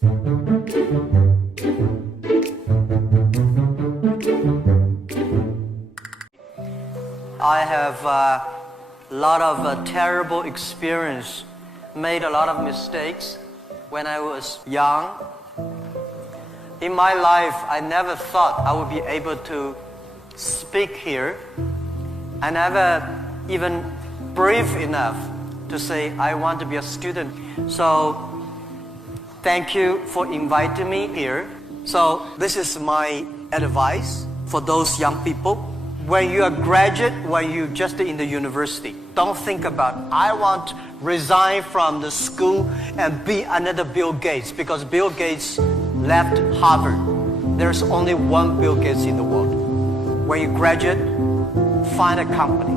I have a lot of terrible experience, made a lot of mistakes when I was young. In my life, I never thought I would be able to speak here. I never even brave enough to say I want to be a student. So thank you for inviting me here. So this is my advice for those young people. When you are graduate, when you just in the university, don't think about, I want to resign from the school and be another Bill Gates, because Bill Gates left Harvard. There's only one Bill Gates in the world. When you graduate, find a company.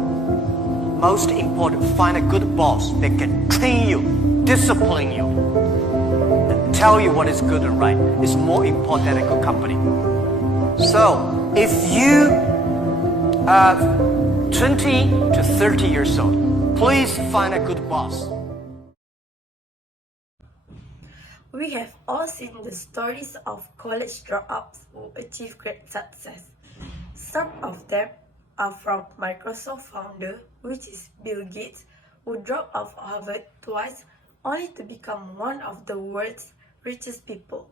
Most important, find a good boss that can train you, discipline you, and tell you what is good and right. It's more important than a good company. So if you 20 to 30 years old, please find a good boss. We have all seen the stories of college dropouts who achieve great success. Some of them are from Microsoft founder, which is Bill Gates, who dropped out of Harvard twice only to become one of the world's richest people.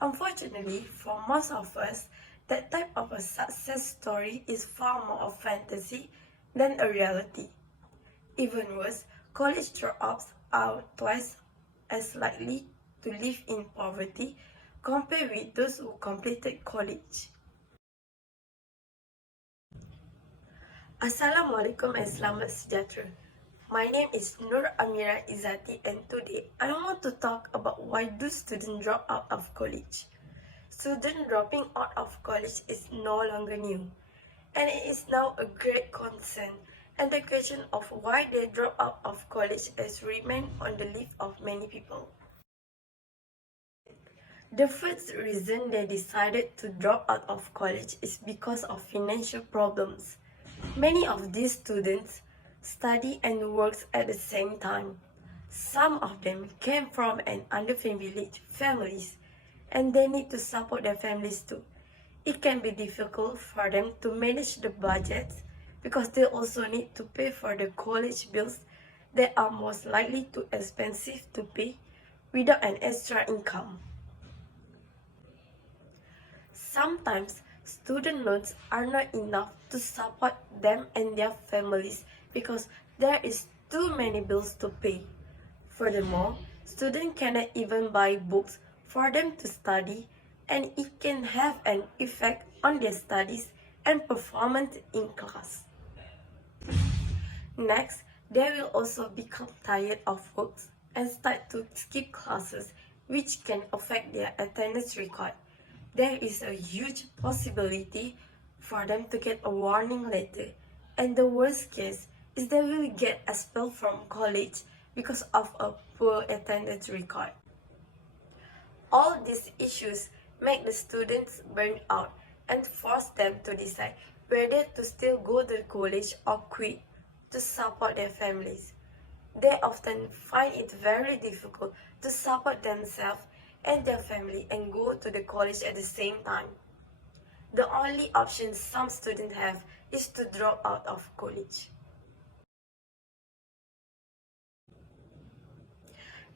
Unfortunately, for most of us, that type of a success story is far more of fantasy than a reality. Even worse, college dropouts are twice as likely to live in poverty compared with those who completed college. Assalamualaikum and selamat sejahtera. My name is Amirah Izzati, and today I want to talk about why do students drop out of college. Students dropping out of college is no longer new, and it is now a great concern, and the question of why they drop out of college has remained on the lips of many people. The first reason they decided to drop out of college is because of financial problems. Many of these students study and work at the same time. Some of them came from an underprivileged families, and they need to support their families too. It can be difficult for them to manage the budgets because they also need to pay for the college bills that are most likely too expensive to pay without an extra income. Sometimes student loans are not enough to support them and their families because there is too many bills to pay. Furthermore, students cannot even buy books for them to study, and it can have an effect on their studies and performance in class. Next, they will also become tired of work and start to skip classes, which can affect their attendance record. There is a huge possibility for them to get a warning letter, and the worst case is they will get expelled from college because of a poor attendance record. All these issues make the students burn out and force them to decide whether to still go to college or quit to support their families. They often find it very difficult to support themselves and their family and go to the college at the same time. The only option some students have is to drop out of college.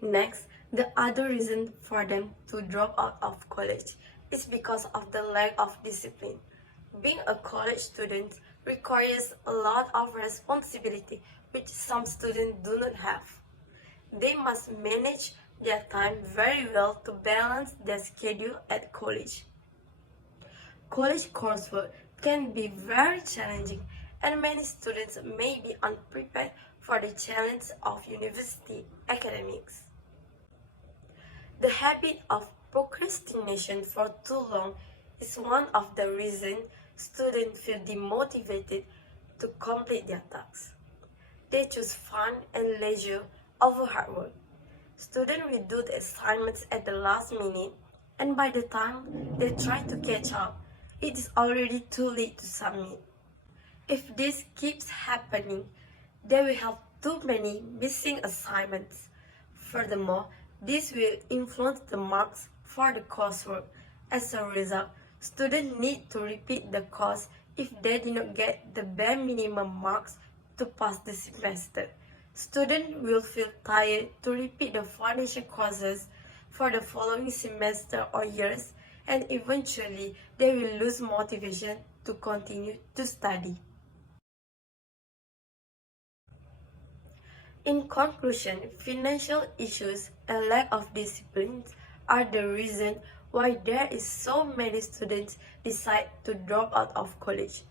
Next, the other reason for them to drop out of college is because of the lack of discipline. Being a college student requires a lot of responsibility which some students do not have. They must manage their time very well to balance their schedule at college. College coursework can be very challenging, and many students may be unprepared for the challenge of university academics. The habit of procrastination for too long is one of the reasons students feel demotivated to complete their tasks. They choose fun and leisure over hard work. Students will do the assignments at the last minute, and by the time they try to catch up, it is already too late to submit. If this keeps happening, they will have too many missing assignments. Furthermore, This will influence the marks for the coursework. As a result, students need to repeat the course if they did not get the bare minimum marks to pass the semester. Students will feel tired to repeat the foundation courses for the following semester or years, and eventually they will lose motivation to continue to study. In conclusion, financial issues and lack of discipline are the reason why there is so many students decide to drop out of college.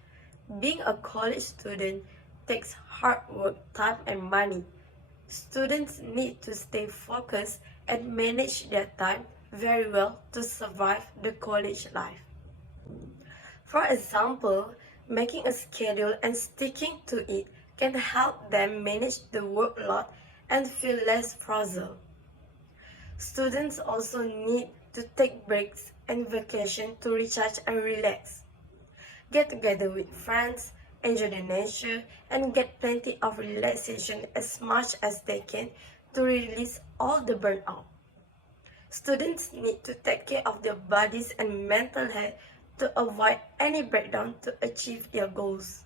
Being a college student takes hard work, time and money. Students need to stay focused and manage their time very well to survive the college life. For example, making a schedule and sticking to it can help them manage the workload and feel less pressure. Students also need to take breaks and vacation to recharge and relax. Get together with friends, enjoy the nature, and get plenty of relaxation as much as they can to release all the burnout. Students need to take care of their bodies and mental health to avoid any breakdown to achieve their goals.